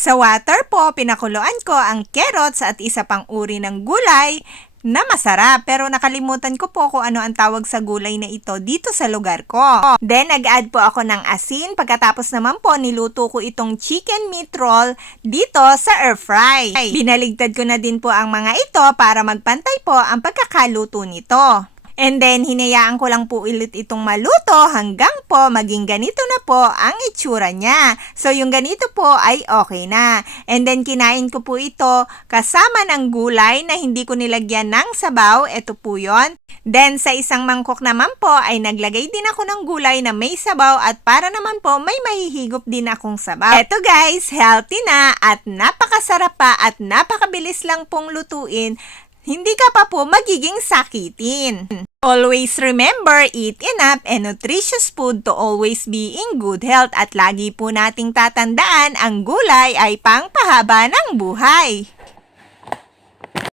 Sa water po, pinakuluan ko ang carrots at isa pang uri ng gulay na masarap, pero nakalimutan ko po kung ano ang tawag sa gulay na ito dito sa lugar ko. Then, nag-add po ako ng asin. Pagkatapos naman po, niluto ko itong chicken meat roll dito sa air fry. Binaligtad ko na din po ang mga ito para magpantay po ang pagkakaluto nito. And then, hinayaan ko lang po ulit itong maluto hanggang po maging ganito na po ang itsura niya. So, yung ganito po ay okay na. And then, kinain ko po ito kasama ng gulay na hindi ko nilagyan ng sabaw. Ito po yon. Then, sa isang mangkok naman po ay naglagay din ako ng gulay na may sabaw at para naman po may mahihigop din akong sabaw. Ito guys, healthy na at napakasarap pa at napakabilis lang pong lutuin. Hindi ka pa po magiging sakitin. Always remember, eat enough and nutritious food to always be in good health at lagi po nating tatandaan ang gulay ay pangpahaba ng buhay.